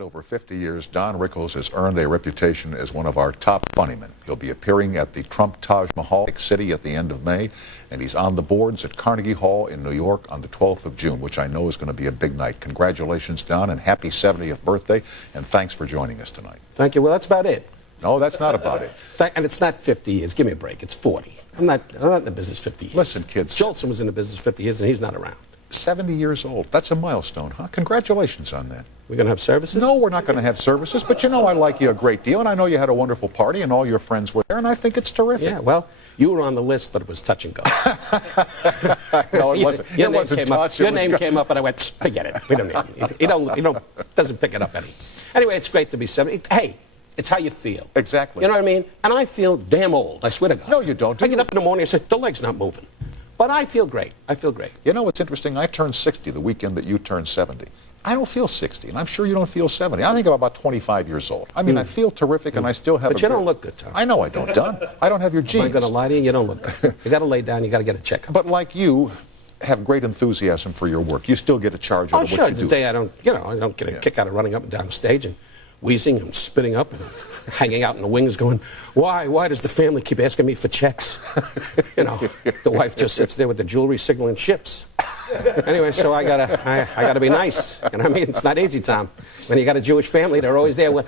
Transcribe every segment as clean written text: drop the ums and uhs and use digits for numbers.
Over 50 years, Don Rickles has earned a reputation as one of our top funnymen. He'll be appearing at the Trump Taj Mahal City at the end of May, and he's on the boards at Carnegie Hall in New York on the 12th of June, which I know is going to be a big night. Congratulations, Don, and happy 70th birthday, and thanks for joining us tonight. Thank you. Well, that's about it. No, that's not about it. And it's not 50 years. Give me a break. It's 40. I'm not in the business 50 years. Listen, kids. Jolson was in the business 50 years, and he's not around. 70 years old. That's a milestone, huh? Congratulations on that. We're going to have services? No, we're not going to have services, but you know I like you a great deal, and I know you had a wonderful party, and all your friends were there, and I think it's terrific. Yeah, well, you were on the list, but it was touch and go. No, it wasn't. Your name came up, and I went, forget it. We don't need it. You doesn't pick it up any. Anyway, it's great to be 70. Hey, it's how you feel. Exactly. You know what I mean? And I feel damn old, I swear to God. No, you don't. I get up in the morning and say, the leg's not moving. But I feel great. I feel great. You know what's interesting? I turned 60 the weekend that you turned 70. I don't feel 60, and I'm sure you don't feel 70. I think I'm about 25 years old. I mean, I feel terrific, and I still have But you don't look good, Tom. I know I don't, Don. I don't have your genes. I'm going to lie to you. You don't look good. You got to lay down. You got to get a checkup. But like you, have great enthusiasm for your work. You still get a charge out of what you do. The day I don't get a kick out of running up and down the stage and wheezing and spitting up and hanging out in the wings going, why does the family keep asking me for checks? You know, the wife just sits there with the jewelry signaling ships. Anyway, so I gotta be nice. And I mean, it's not easy, Tom. When you got a Jewish family, they're always there waiting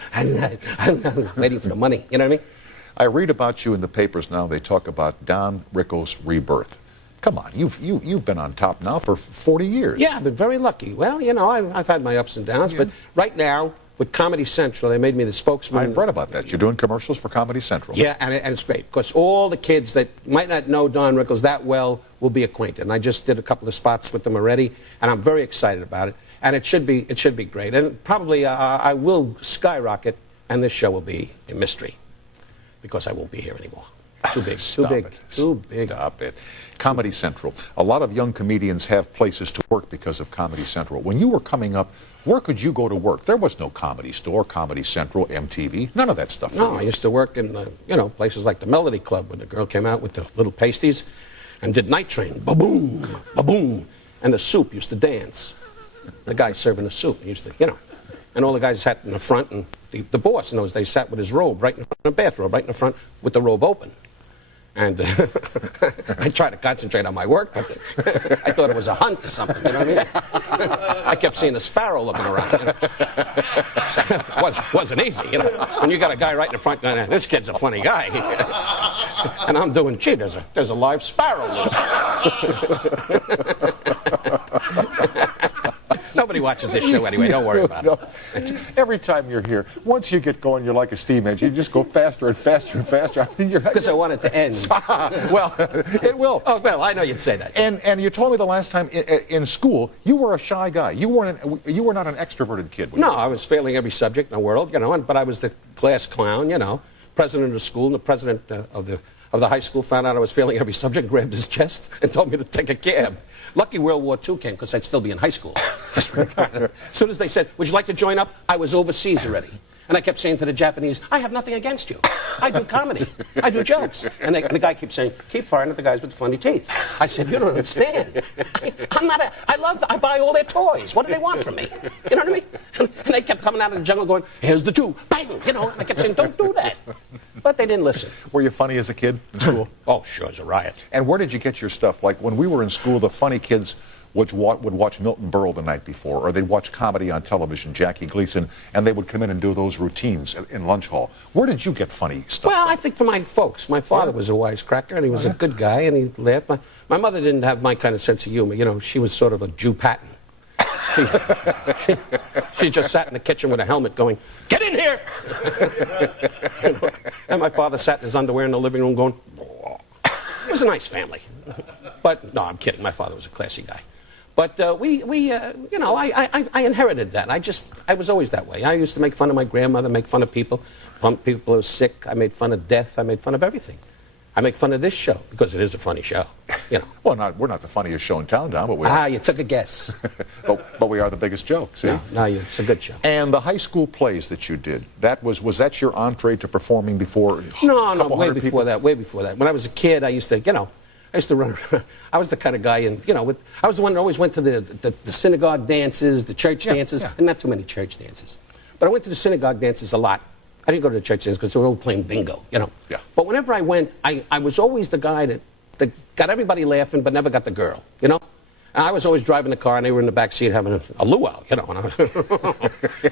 for the money. You know what I mean? I read about you in the papers now. They talk about Don Rickles' rebirth. Come on, you've been on top now for 40 years. Yeah, I've been very lucky. Well, you know, I've had my ups and downs, but right now, with Comedy Central, they made me the spokesman. I've read about that. You're doing commercials for Comedy Central. Yeah, and it's great, because all the kids that might not know Don Rickles that well will be acquainted. And I just did a couple of spots with them already, and I'm very excited about it. And it should be great. And probably I will skyrocket, and this show will be a mystery, because I won't be here anymore. Too big. Too big. Stop it. Comedy Central. A lot of young comedians have places to work because of Comedy Central. When you were coming up, where could you go to work? There was no Comedy Store, Comedy Central, MTV, none of that stuff. No, I used to work in, places like the Melody Club, when the girl came out with the little pasties and did Night Train, ba-boom, ba-boom, and the soup used to dance. The guy serving the soup used to, and all the guys sat in the front, and the boss in those days sat with his robe right in front of the bathrobe, right in the front with the robe open. And I tried to concentrate on my work, but I thought it was a hunt or something, you know what I mean? I kept seeing a sparrow looking around, you know? It wasn't easy, you know? When you got a guy right in the front going, this kid's a funny guy. And I'm doing, gee, there's a live sparrow loose. Nobody watches this show anyway, don't worry about it. Every time you're here, once you get going, you're like a steam engine. You just go faster and faster and faster. I mean, because I want it to end. Well, it will. Oh, well, I know you'd say that. And you told me the last time in school, you were a shy guy. You were not an extroverted kid. No, I was failing every subject in the world, but I was the class clown, president of the school, and the president of the high school found out I was failing every subject, grabbed his chest, and told me to take a cab. Lucky World War II came, because I'd still be in high school. As soon as they said, would you like to join up? I was overseas already. And I kept saying to the Japanese, I have nothing against you. I do comedy. I do jokes. And the guy keeps saying, keep firing at the guys with the funny teeth. I said, you don't understand. I buy all their toys. What do they want from me? You know what I mean? And they kept coming out of the jungle going, here's the two. Bang! And I kept saying, don't do that. But they didn't listen. Were you funny as a kid in school? Oh, sure, as a riot. And where did you get your stuff? Like when we were in school, the funny kids would watch Milton Berle the night before, or they'd watch comedy on television, Jackie Gleason, and they would come in and do those routines in lunch hall. Where did you get funny stuff? Well, I think from my folks. My father was a wisecracker, and he was a good guy, and he laughed. My mother didn't have my kind of sense of humor. She was sort of a Jew pattern. She just sat in the kitchen with a helmet going, get in here! And my father sat in his underwear in the living room going, it was a nice family. But, no, I'm kidding. My father was a classy guy. But I inherited that. I was always that way. I used to make fun of my grandmother, make fun of people who were sick. I made fun of death. I made fun of everything. I make fun of this show because it is a funny show. Well, we're not the funniest show in town, Don, but we are. Ah, you took a guess. but we are the biggest joke. See? No, it's a good show. And the high school plays that you did, was that your entree to performing before? No, way before that. Way before that. When I was a kid, I used to run around. I was the kind of guy, I was the one that always went to the synagogue dances, the church dances, and not too many church dances. But I went to the synagogue dances a lot. I didn't go to the church dances because they were all playing bingo, you know. Yeah. But whenever I went, I was always the guy that got everybody laughing but never got the girl, you know. And I was always driving the car and they were in the back seat having a luau, you know.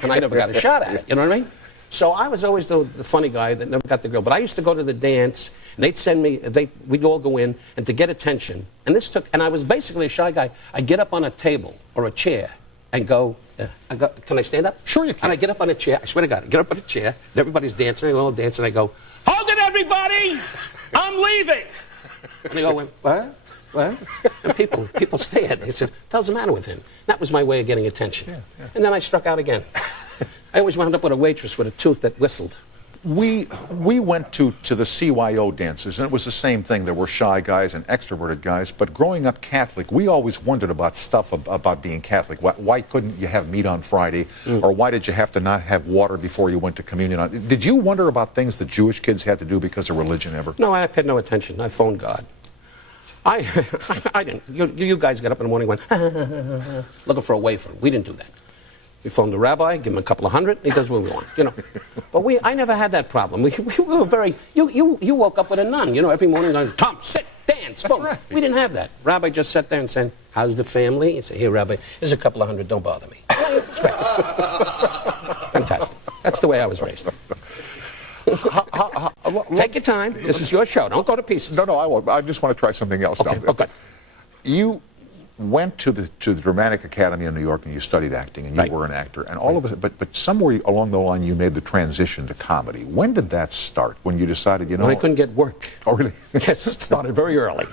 And I never got a shot at it, you know what I mean? So I was always the funny guy that never got the girl. But I used to go to the dance, and they'd send me, we'd all go in, and to get attention, and I was basically a shy guy. I'd get up on a table or a chair and go, can I stand up? Sure you can. And I get up on a chair, I swear to God, I get up on a chair, and everybody's dancing, and we all dance, and I go, hold it, everybody! I'm leaving! And they go, what? What? And people stared. They said, what the hell's the matter with him? That was my way of getting attention. Yeah. And then I struck out again. I always wound up with a waitress with a tooth that whistled. We went to the CYO dances, and it was the same thing. There were shy guys and extroverted guys. But growing up Catholic, we always wondered about stuff about being Catholic. Why couldn't you have meat on Friday? Or why did you have to not have water before you went to communion? Did you wonder about things that Jewish kids had to do because of religion ever? No, I paid no attention. I phoned God. I didn't. You guys got up in the morning and went, looking for a wafer. We didn't do that. We phoned the rabbi, give him a couple of hundred, he does what we want, you know. But I never had that problem. We were very, you woke up with a nun, you know, every morning going, Tom, sit, dance, boom. Right. We didn't have that. Rabbi just sat there and said, how's the family? He said, here, Rabbi, here's a couple of hundred, don't bother me. It's great. Fantastic. That's the way I was raised. Take your time. This is your show. Don't go to pieces. No, I won't. I just want to try something else. Okay, okay. You went to the Dramatic Academy in New York and you studied acting and you were an actor and all of it, but somewhere along the line you made the transition to comedy. When did that start? When you decided, you know... When I couldn't get work. Oh, really? Yes, it started very early.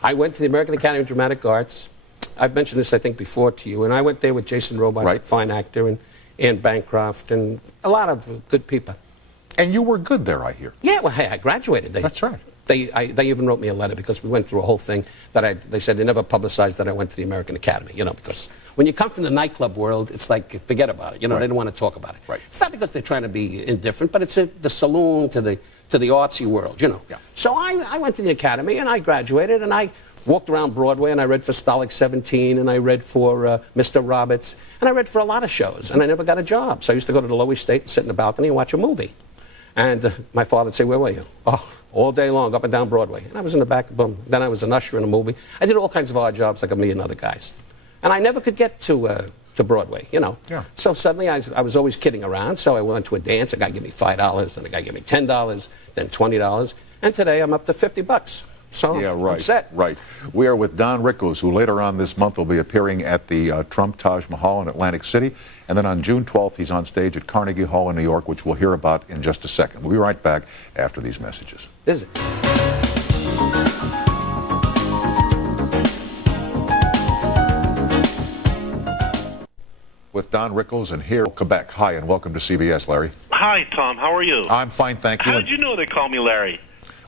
I went to the American Academy of Dramatic Arts. I've mentioned this, I think, before to you, and I went there with Jason Robards, a fine actor, and Anne Bancroft, and a lot of good people. And you were good there, I hear. Yeah, well, hey, I graduated. That's right. They even wrote me a letter because we went through a whole thing that they said they never publicized that I went to the American Academy, you know, because when you come from the nightclub world, it's like, forget about it, you know, they don't want to talk about it. Right. It's not because they're trying to be indifferent, but it's the saloon to the artsy world, you know. Yeah. So I went to the Academy and I graduated and I walked around Broadway and I read for Stalag 17 and I read for Mr. Roberts and I read for a lot of shows and I never got a job. So I used to go to the Lower East State and sit in the balcony and watch a movie. And my father would say, where were you? Oh, all day long, up and down Broadway. And I was in the back, boom. Then I was an usher in a movie. I did all kinds of odd jobs like a million other guys. And I never could get to Broadway, you know. Yeah. So suddenly I was always kidding around. So I went to a dance. A guy gave me $5, then a guy gave me $10, then $20. And today I'm up to $50. So yeah, right, I'm set. Right. We are with Don Rickles, who later on this month will be appearing at the Trump Taj Mahal in Atlantic City. And then on June 12th, he's on stage at Carnegie Hall in New York, which we'll hear about in just a second. We'll be right back after these messages. Is it? With Don Rickles and here in Quebec. Hi, and welcome to CBS, Larry. Hi, Tom. How are you? I'm fine, thank you. How did you know they call me Larry?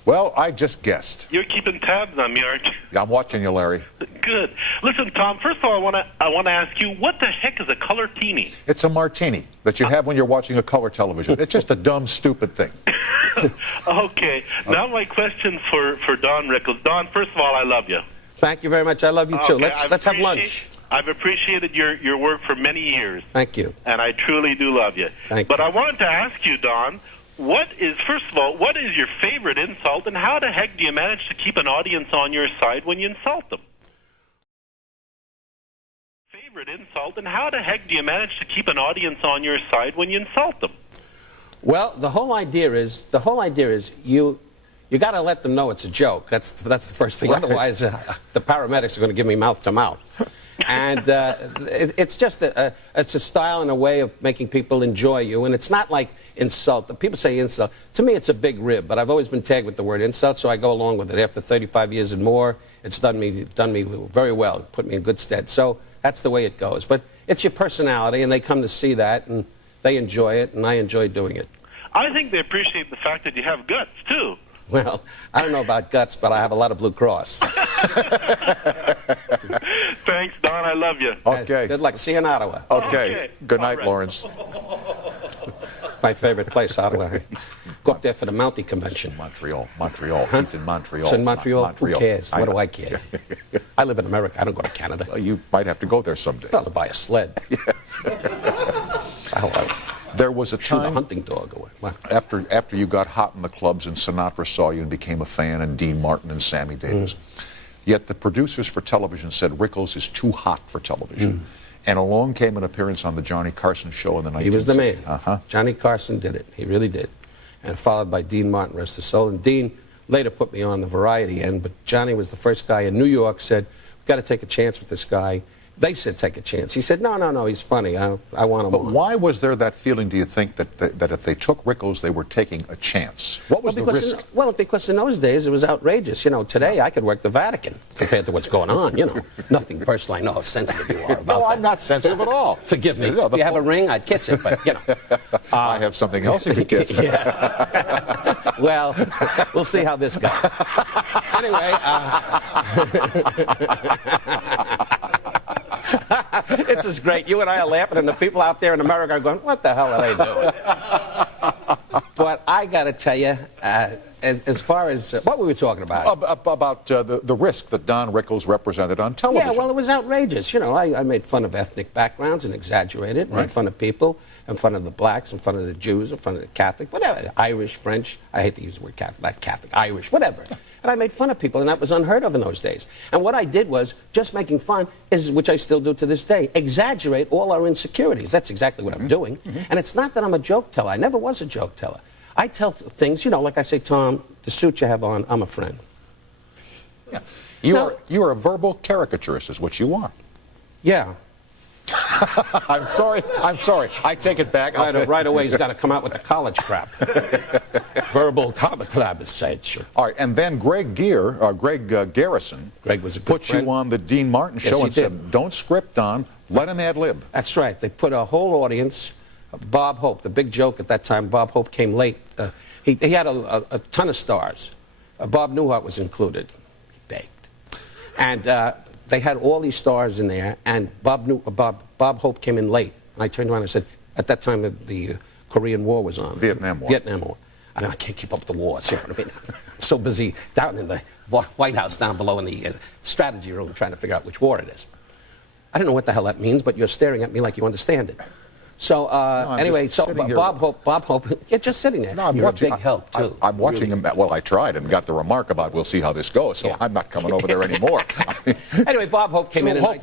Well, I just guessed. You're keeping tabs on me, aren't you? I'm watching you, Larry. Good. Listen, Tom, first of all, I want to ask you, what the heck is a color teeny? It's a martini that you have when you're watching a color television. It's just a dumb, stupid thing. Okay. Now my question for Don Rickles. Don, first of all, I love you. Thank you very much. I love you, too. Okay, Let's have lunch. I've appreciated your work for many years. Thank you. And I truly do love you. Thank you. But I wanted to ask you, Don, first of all, what is your favorite insult, and how the heck do you manage to keep an audience on your side when you insult them? Favorite insult, and how the heck do you manage to keep an audience on your side when you insult them? Well, the whole idea is you got to let them know it's a joke. That's the first thing. Right. Otherwise, the paramedics are going to give me mouth to mouth. And it's just it's a style and a way of making people enjoy you. And it's not like insult. People say insult. To me, it's a big rib. But I've always been tagged with the word insult, so I go along with it. After 35 years and more, it's done me very well. It put me in good stead. So that's the way it goes. But it's your personality, and they come to see that, and they enjoy it, and I enjoy doing it. I think they appreciate the fact that you have guts, too. Well, I don't know about guts, but I have a lot of Blue Cross. Thanks, Don. I love you. Okay. Good luck. See you in Ottawa. Okay. Good night, right. Lawrence. My favorite place, Ottawa. Go up there for the Mountie Convention. Montreal. Huh? He's in Montreal. It's in Montreal. Who cares? What do I care? I live in America. I don't go to Canada. Well, you might have to go there someday. I'll buy a sled. Yes. Hello. There was a Shoot a time hunting dog away. Wow. after you got hot in the clubs and Sinatra saw you and became a fan, and Dean Martin and Sammy Davis. Yet the producers for television said Rickles is too hot for television. And along came an appearance on the Johnny Carson show in the 1960s. He was the man. Johnny Carson did it. He really did. And followed by Dean Martin, rest his soul. And Dean later put me on the variety end, but Johnny was the first guy in New York said, we've got to take a chance with this guy. They said take a chance. He said, no, he's funny. I want him on. But why was there that feeling, do you think, that if they took Rickles, they were taking a chance? What was the risk? Because in those days it was outrageous. You know, today I could work the Vatican compared to what's going on. You know, nothing personal. I know how sensitive you are about that. No, I'm not sensitive at all. Forgive me. If you have a ring, I'd kiss it, but, you know. I have something else you could kiss. Yeah. Well, we'll see how this goes. Anyway, it's just great. You and I are laughing, and the people out there in America are going, what the hell are they doing? But I got to tell you, as far as what were we talking about? About the risk that Don Rickles represented on television. Yeah, well, it was outrageous. You know, I made fun of ethnic backgrounds and exaggerated, made fun of people, in front of the blacks, in front of the Jews, in front of the Catholic, whatever, Irish, French. I hate to use the word Catholic, not Catholic, Irish, whatever. And I made fun of people, and that was unheard of in those days. And what I did was, just making fun, which I still do to this day, exaggerate all our insecurities. That's exactly what I'm doing. And it's not that I'm a joke teller. I never was a joke teller. I tell things, you know, like I say, Tom, the suit you have on, I'm a friend. Yeah. You are a verbal caricaturist, is what you are. Yeah. I'm sorry. I take it back. Right away, he's got to come out with the college crap. Verbal conversation. All right, and then Greg Garrison Greg was a good put friend. you on the Dean Martin show and said, don't script, Don, let him ad-lib. That's right. They put a whole audience. Bob Hope, the big joke at that time, Bob Hope came late. He had a ton of stars. Bob Newhart was included. He begged. And they had all these stars in there, and Bob Hope came in late. And I turned around and I said, at that time the Korean War was on. Vietnam War. I know I can't keep up with the wars. You know what I mean? I'm so busy down in the White House down below in the strategy room trying to figure out which war it is. I don't know what the hell that means, but you're staring at me like you understand it. So anyway, Bob Hope, you're just sitting there. No, you're a big help too. I'm watching him. Well, I tried and got the remark about we'll see how this goes. So I'm not coming over there anymore. Anyway, Bob Hope came in, and I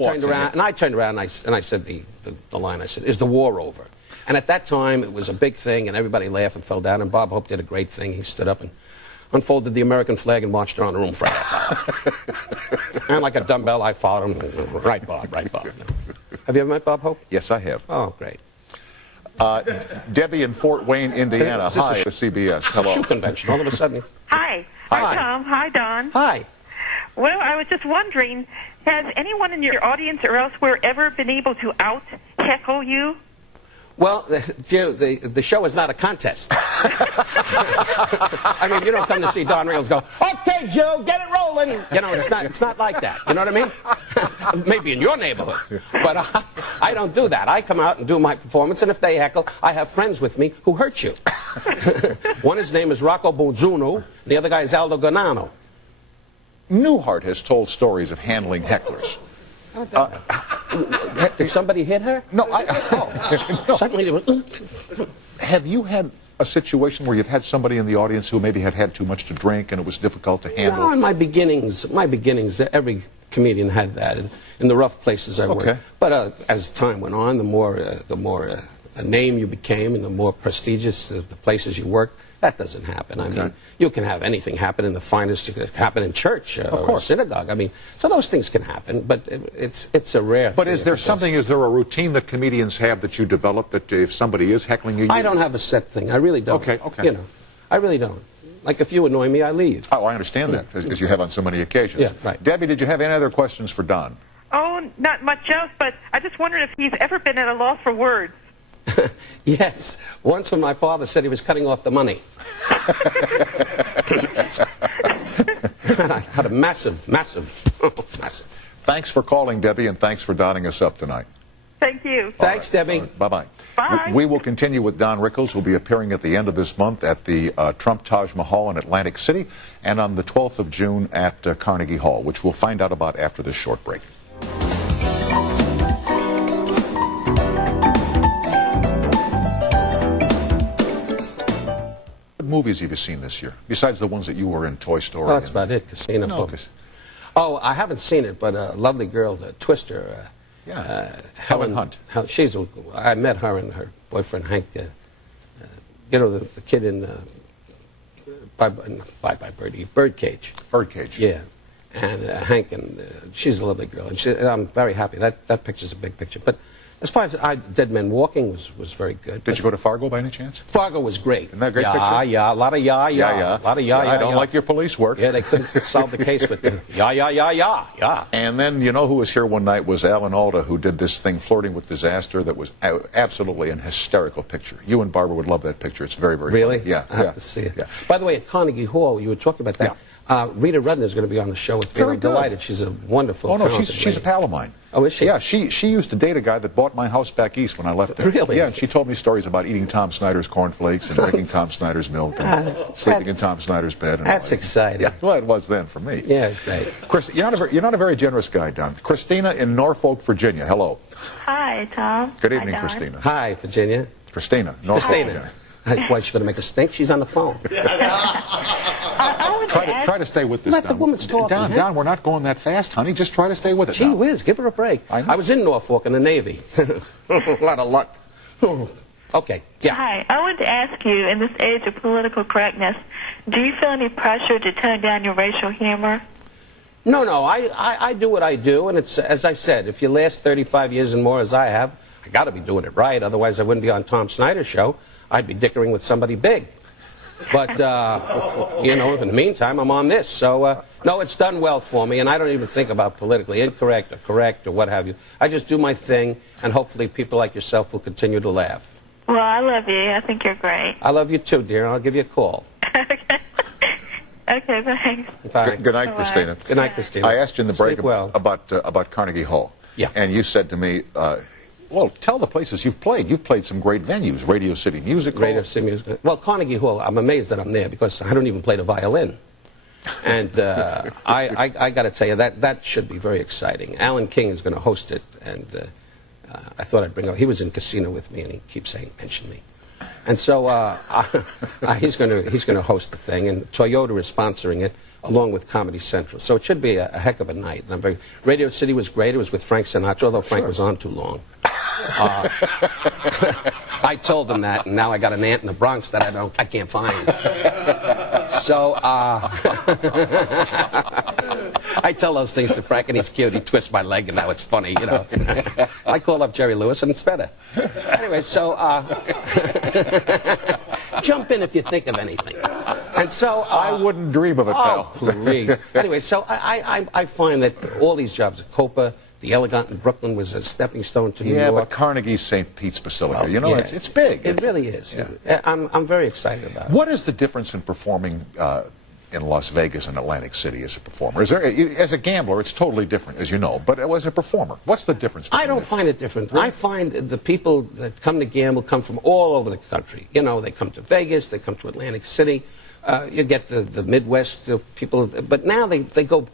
turned around, and I said the line. I said, "Is the war over?" And at that time, it was a big thing, and everybody laughed and fell down. And Bob Hope did a great thing. He stood up and unfolded the American flag and marched around the room for a half hour. And like a dumbbell, I followed him. Right, Bob. Have you ever met Bob Hope? Yes, I have. Oh, great. Debbie in Fort Wayne, Indiana. Hi, CBS. Hello. Shoe convention. All of a sudden. Hi, Tom. Hi, Don. Hi. Well, I was just wondering, has anyone in your audience or elsewhere ever been able to out-heckle you? Well, the show is not a contest. I mean, you don't come to see Don Rickles go, okay, Joe, get it rolling. You know, it's not like that. You know what I mean? Maybe in your neighborhood. But I don't do that. I come out and do my performance, and if they heckle, I have friends with me who hurt you. One, his name is Rocco Bonzuno, and the other guy is Aldo Ganano. Newhart has told stories of handling hecklers. Did somebody hit her? No, no. Suddenly it was... Have you had a situation where you've had somebody in the audience who maybe had too much to drink and it was difficult to handle? No, in my beginnings, every comedian had that in the rough places I worked. But as time went on, the more a name you became and the more prestigious the places you worked, that doesn't happen. I mean, you can have anything happen in the finest, it could happen in church or a synagogue. I mean, so those things can happen, but it's a rare thing. But is there a routine that comedians have that you develop that if somebody is heckling you? I don't have a set thing. I really don't. Okay. You know, I really don't. Like if you annoy me, I leave. Oh, I understand that, because you have on so many occasions. Yeah, right. Debbie, did you have any other questions for Don? Oh, not much else, but I just wondered if he's ever been at a loss for words. Yes. Once when my father said he was cutting off the money. I had a massive. Thanks for calling, Debbie, and thanks for donning us up tonight. Thank you. Thanks, Debbie. Bye-bye. Bye. We will continue with Don Rickles, who will be appearing at the end of this month at the Trump Taj Mahal in Atlantic City and on the 12th of June at Carnegie Hall, which we'll find out about after this short break. movies have you seen this year, besides the ones that you were in, Toy Story? Well, that's about it. Casino. No, Oh, I haven't seen it, but a lovely girl, Twister. Helen Hunt. I met her and her boyfriend Hank. You know, the kid in Bye Bye Birdie, Birdcage. Birdcage. Yeah, and Hank, and she's a lovely girl, and I'm very happy. That picture's a big picture. But as far as Dead Men Walking was very good. Did you go to Fargo by any chance? Fargo was great. Isn't that a great picture? A lot of a lot of I don't like your police work. Yeah, they couldn't solve the case with the yeah. And then, you know who was here one night was Alan Alda, who did this thing, Flirting with Disaster, that was absolutely an hysterical picture. You and Barbara would love that picture. It's very, very Really? funny. Yeah. I have to see it. Yeah. By the way, at Carnegie Hall, you were talking about that. Rita Rudner is going to be on the show with me. Very I'm good. delighted. She's a wonderful. Oh, no, talented she's lady. a pal of mine. Oh, is she? Yeah, she used to date a guy that bought my house back east when I left there. Really? Yeah, and she told me stories about eating Tom Snyder's cornflakes and drinking Tom Snyder's milk and sleeping in Tom Snyder's bed. And That's exciting. Yeah, well, it was then for me. Yeah, it's great. Chris, you're not a very generous guy, Don. Christina in Norfolk, Virginia. Hello. Hi, Tom. Good evening, Hi, Don. Christina. Hi, Virginia. Christina, Norfolk. Christina. Why, she's going to make a stink? She's on the phone. Try to stay with this, Let the Don. woman's talking, Don, huh? Don, we're not going that fast, honey. Just try to stay with it. Gee now. whiz, give her a break. I was in Norfolk in the Navy. A lot of luck. Okay, yeah. Hi, I wanted to ask you, in this age of political correctness, do you feel any pressure to tone down your racial humor? No, I do what I do, and it's, as I said, if you last 35 years and more as I have, I got to be doing it right, otherwise I wouldn't be on Tom Snyder's show. I'd be dickering with somebody big. But, you know, in the meantime, I'm on this. So, no, it's done well for me, and I don't even think about politically incorrect or correct or what have you. I just do my thing, and hopefully people like yourself will continue to laugh. Well, I love you. I think you're great. I love you too, dear, and I'll give you a call. Okay. Okay, thanks. Bye. Good night, Bye-bye. Christina. Good night, Christina. I asked you in the break Sleep well. about Carnegie Hall. Yeah. And you said to me, well, tell the places you've played. You've played some great venues, Radio City Music Hall. Radio City Music. Well, Carnegie Hall, I'm amazed that I'm there because I don't even play the violin. And I got to tell you, that should be very exciting. Alan King is going to host it, and I thought I'd bring up. He was in Casino with me, and he keeps saying, mention me. And so he's going to host the thing, and Toyota is sponsoring it, along with Comedy Central. So it should be a heck of a night. And Radio City was great. It was with Frank Sinatra, although Frank was on too long. I told him that, and now I got an aunt in the Bronx that I can't find. So I tell those things to Frank, and he's cute. He twists my leg, and now it's funny, you know. I call up Jerry Lewis, and it's better. Anyway, so jump in if you think of anything. And so I wouldn't dream of it, pal. Oh, please. Anyway, so I find that all these jobs at Copa, the Elegant in Brooklyn was a stepping stone to New York. Yeah, but Carnegie's St. Pete's Basilica. Well, you know, yeah. it's big. It really is. Yeah. I'm very excited about it. What is the difference in performing in Las Vegas and Atlantic City as a performer? As a gambler, it's totally different, as you know. But as a performer, what's the difference? I don't find it different. Really? I find the people that come to gamble come from all over the country. You know, they come to Vegas, they come to Atlantic City. You get the Midwest people, but now they go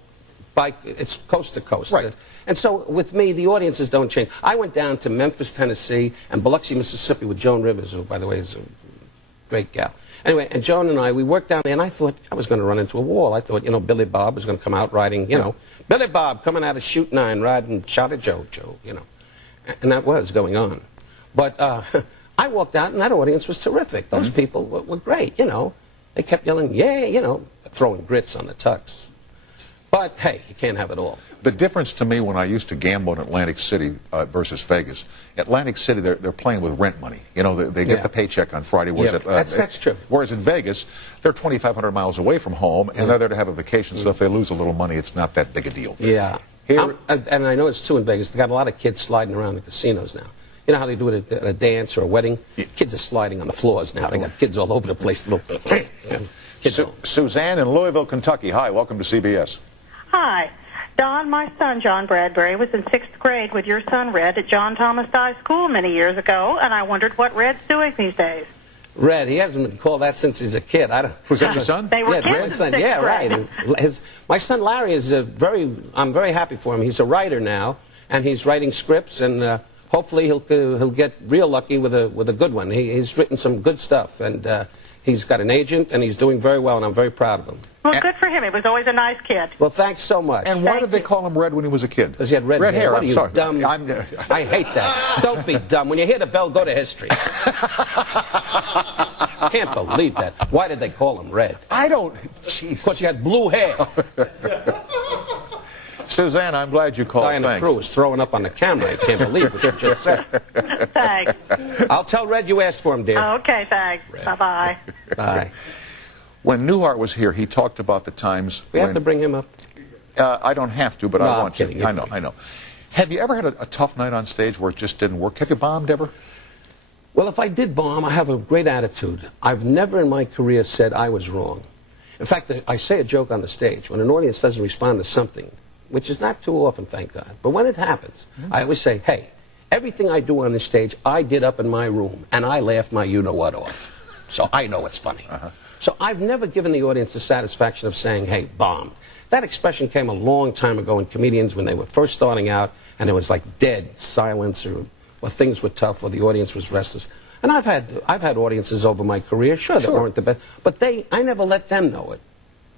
by, it's coast to coast. Right. And so with me, the audiences don't change. I went down to Memphis, Tennessee, and Biloxi, Mississippi with Joan Rivers, who, by the way, is a great gal. Anyway, and Joan and I, we worked down there, and I thought I was going to run into a wall. I thought, you know, Billy Bob was going to come out riding, you know, Billy Bob coming out of Shoot 9 riding Shot at Joe, you know. And that was going on. But I walked out, and that audience was terrific. Those people were great, you know. They kept yelling, yay, you know, throwing grits on the tux. But, hey, you can't have it all. The difference to me when I used to gamble in Atlantic City versus Vegas, Atlantic City, they're playing with rent money. You know, they get the paycheck on Friday. That's true. Whereas in Vegas, they're 2,500 miles away from home, and they're there to have a vacation, so if they lose a little money, it's not that big a deal. Yeah. Here, and I know it's true in Vegas. They got a lot of kids sliding around the casinos now. You know how they do it at a dance or a wedding? Yeah. Kids are sliding on the floors now. They got kids all over the place. Suzanne in Louisville, Kentucky. Hi, welcome to CBS. Hi. Don, my son, John Bradbury, was in 6th grade with your son, Red, at John Thomas Dye School many years ago, and I wondered what Red's doing these days. Red, he hasn't been called that since he's a kid. Was that your son? They were kids kids in 6th grade. Right. My son Larry is I'm very happy for him. He's a writer now, and he's writing scripts, and hopefully he'll get real lucky with a good one. He's written some good stuff, and he's got an agent, and he's doing very well, and I'm very proud of him. Well, good for him. He was always a nice kid. Well, thanks so much. And why did they call him Red when he was a kid? Because he had red hair. What I'm are you, sorry. dumb? I hate that. Don't be dumb. When you hear the bell, go to history. Can't believe that. Why did they call him Red? I don't. Jeez. Because he had blue hair. Suzanne, I'm glad you called. Diana Thanks. Crew is throwing up on the camera. I can't believe what you just said. Thanks. I'll tell Red you asked for him, dear. Okay, thanks. Bye-bye. Bye. When Newhart was here, he talked about the times We have to bring him up. I don't have to, but No, I I'm want kidding. to. I know. Have you ever had a tough night on stage where it just didn't work? Have you bombed ever? Well, if I did bomb, I have a great attitude. I've never in my career said I was wrong. In fact, I say a joke on the stage. When an audience doesn't respond to something, which is not too often, thank God, but when it happens, I always say, hey, everything I do on this stage, I did up in my room, and I laughed my you-know-what off. So I know it's funny. So I've never given the audience the satisfaction of saying, hey, bomb. That expression came a long time ago in comedians when they were first starting out, and it was like dead silence, or things were tough, or the audience was restless. And I've had audiences over my career, sure, that weren't the best, but I never let them know it.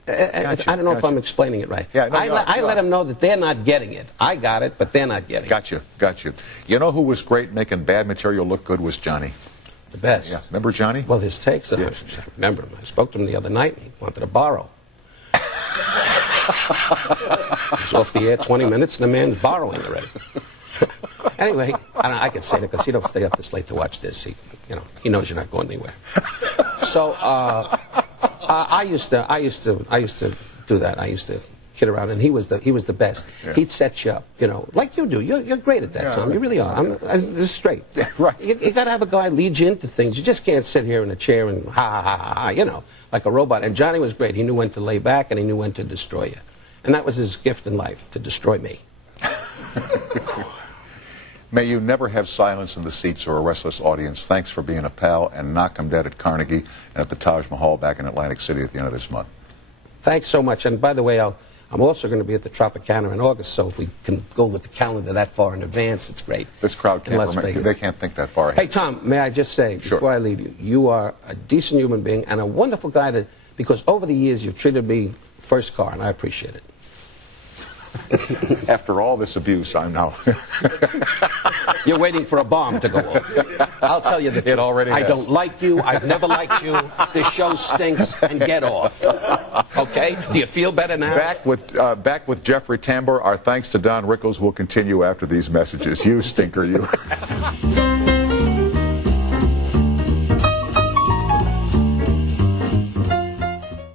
Gotcha, I don't know if I'm explaining it right. Yeah, no, I let them know that they're not getting it. I got it, but they're not getting it. Got you. You know who was great making bad material look good was Johnny. The best. Yeah, remember Johnny? Well, his takes, I remember him. I spoke to him the other night, and he wanted to borrow. He was off the air 20 minutes, and the man's borrowing already. Anyway, I can say that because he don't stay up this late to watch this. He knows you're not going anywhere. So I used to do that. I used to kid around, and he was the best. Yeah. He'd set you up, like you do. You're great at that, Tom. You really are. This is straight. Yeah, right. You got to have a guy lead you into things. You just can't sit here in a chair and ha, like a robot. And Johnny was great. He knew when to lay back, and he knew when to destroy you. And that was his gift in life, to destroy me. May you never have silence in the seats or a restless audience. Thanks for being a pal, and knock 'em dead at Carnegie and at the Taj Mahal back in Atlantic City at the end of this month. Thanks so much. And by the way, I'm also going to be at the Tropicana in August, so if we can go with the calendar that far in advance, it's great. This crowd can't Las Vegas. they can't think that far ahead. Hey, Tom, may I just say, before I leave you, you are a decent human being and a wonderful guy because over the years you've treated me first car, and I appreciate it. After all this abuse, I'm now... You're waiting for a bomb to go off. I'll tell you the truth. It already I has. don't like you. I've never liked you. This show stinks, and get off. Okay? Do you feel better now? Back with Jeffrey Tambor. Our thanks to Don Rickles. Will continue after these messages. You stinker, you.